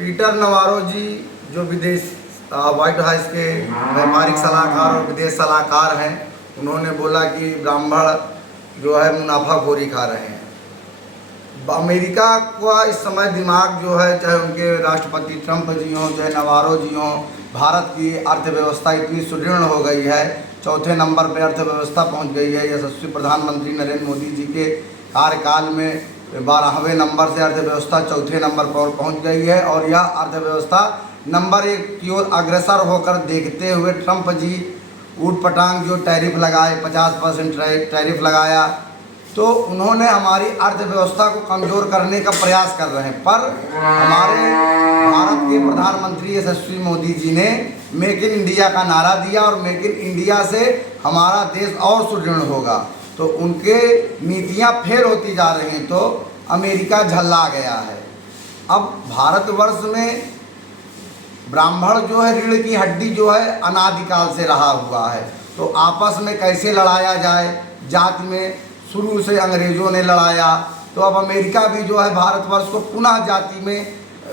Peter Navarro जी जो विदेश white house के व्यापारिक सलाहकार और विदेश सलाहकार हैं, उन्होंने बोला कि ब्राह्मण जो है मुनाफाखोरी खा रहे हैं। अमेरिका का इस समय दिमाग जो है, चाहे उनके राष्ट्रपति ट्रंप जी हों, चाहे नवारो जी हों, भारत की अर्थव्यवस्था इतनी सुदृढ़ हो गई है, चौथे नंबर पर अर्थव्यवस्था पहुंच गई है। यशस्वी प्रधानमंत्री नरेंद्र मोदी जी के कार्यकाल में 12वें नंबर से अर्थव्यवस्था चौथे नंबर पर पहुंच गई है और यह अर्थव्यवस्था नंबर 1 की ओर अग्रसर होकर देखते हुए ट्रंप जी ऊटपटांग जो टैरिफ लगाए, 50% टैरिफ लगाया, तो उन्होंने हमारी अर्थव्यवस्था को कमज़ोर करने का प्रयास कर रहे हैं। पर हमारे भारत के प्रधानमंत्री यशस्वी मोदी जी ने मेक इन इंडिया का नारा दिया और मेक इन इंडिया से हमारा देश और सुदृढ़ होगा। तो उनके नीतियां फेल होती जा रही हैं, तो अमेरिका झल्ला गया है। अब भारतवर्ष में ब्राह्मण जो है रीढ़ की हड्डी जो है अनादिकाल से रहा हुआ है, तो आपस में कैसे लड़ाया जाए, जाति में शुरू से अंग्रेज़ों ने लड़ाया, तो अब अमेरिका भी जो है भारतवर्ष को पुनः जाति में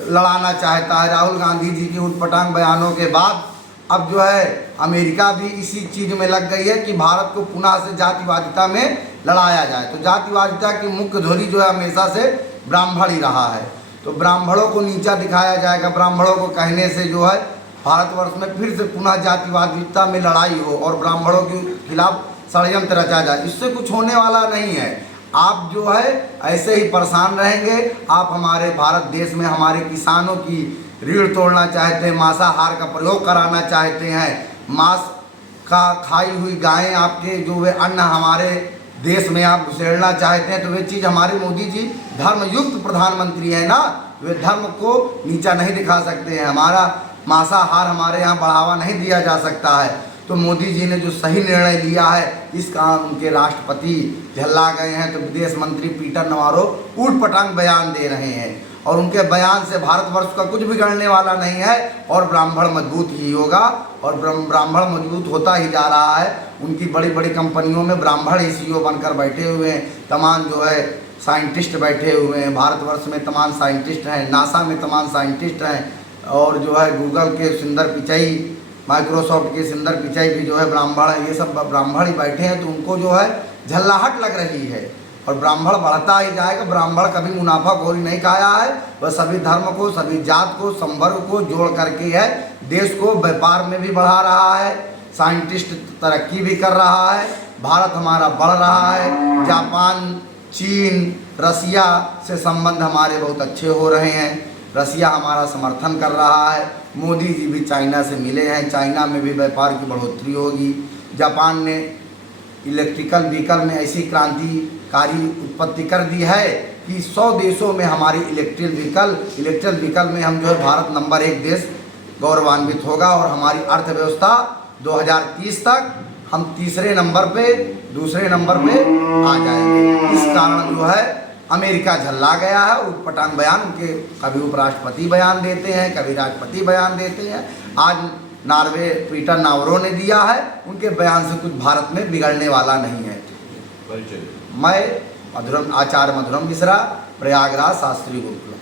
लड़ाना चाहता है। राहुल गांधी जी की उटपटांग बयानों के बाद अब जो है अमेरिका भी इसी चीज़ में लग गई है कि भारत को पुनः से जातिवादिता में लड़ाया जाए। तो जातिवादिता की मुख्य धुरी जो है हमेशा से ब्राह्मण ही रहा है, तो ब्राह्मणों को नीचा दिखाया जाएगा। ब्राह्मणों को कहने से जो है भारतवर्ष में फिर से पुनः जातिवादिता में लड़ाई हो और ब्राह्मणों के खिलाफ षड्यंत्र रचा जाए। इससे कुछ होने वाला नहीं है। आप जो है ऐसे ही परेशान रहेंगे। आप हमारे भारत देश में हमारे किसानों की रीढ़ तोड़ना चाहते हैं, मांसाहार का प्रयोग कराना चाहते हैं, मांस का खाई हुई गायें आपके जो वे अन्न हमारे देश में आप घुसेड़ना चाहते हैं, तो वे चीज़ हमारे मोदी जी धर्मयुक्त प्रधानमंत्री है ना, वे धर्म को नीचा नहीं दिखा सकते हैं। हमारा मांसाहार हमारे यहाँ बढ़ावा नहीं दिया जा सकता है। तो मोदी जी ने जो सही निर्णय लिया है, इसका उनके राष्ट्रपति झल्ला गए हैं। तो विदेश मंत्री पीटर नवारो ऊटपटांग बयान दे रहे हैं और उनके बयान से भारतवर्ष का कुछ बिगड़ने वाला नहीं है और ब्राह्मण मजबूत ही होगा और ब्राह्मण मजबूत होता ही जा रहा है। उनकी बड़ी बड़ी कंपनियों में ब्राह्मण ही CEO बनकर बैठे हुए हैं, तमाम जो है साइंटिस्ट बैठे हुए हैं। भारतवर्ष में तमाम साइंटिस्ट हैं, नासा में तमाम साइंटिस्ट हैं और जो है गूगल के सुंदर पिचाई, माइक्रोसॉफ्ट के सुंदर पिचाई भी जो है ब्राह्मण है। ये सब ब्राह्मण ही बैठे हैं, तो उनको जो है झल्लाहट लग रही है और ब्राह्मण बढ़ता ही जाएगा। ब्राह्मण कभी मुनाफाखोरी नहीं खाया है, वह सभी धर्म को, सभी जात को, संवर्ग को जोड़ करके है देश को व्यापार में भी बढ़ा रहा है, साइंटिस्ट तरक्की भी कर रहा है, भारत हमारा बढ़ रहा है। जापान, चीन, रसिया से संबंध हमारे बहुत अच्छे हो रहे हैं, रसिया हमारा समर्थन कर रहा है। मोदी जी भी चाइना से मिले हैं, चाइना में भी व्यापार की बढ़ोतरी होगी। जापान ने इलेक्ट्रिकल व्हीकल में ऐसी क्रांतिकारी उत्पत्ति कर दी है कि 100 देशों में हमारी इलेक्ट्रिक व्हीकल में हम जो है भारत नंबर 1 देश गौरवान्वित होगा और हमारी अर्थव्यवस्था 2030 तक हम तीसरे नंबर पे, दूसरे नंबर पे आ जाएंगे। इस कारण जो है अमेरिका झल्ला गया है। ऊटपटांग बयान उनके कभी उपराष्ट्रपति बयान देते हैं, कभी राष्ट्रपति बयान देते हैं। आज नॉर्वे पीटर नावरो ने दिया है, उनके बयान से कुछ भारत में बिगड़ने वाला नहीं है। मैं आचार्य मधुरम मिश्रा, प्रयागराज शास्त्री गुरुकुल।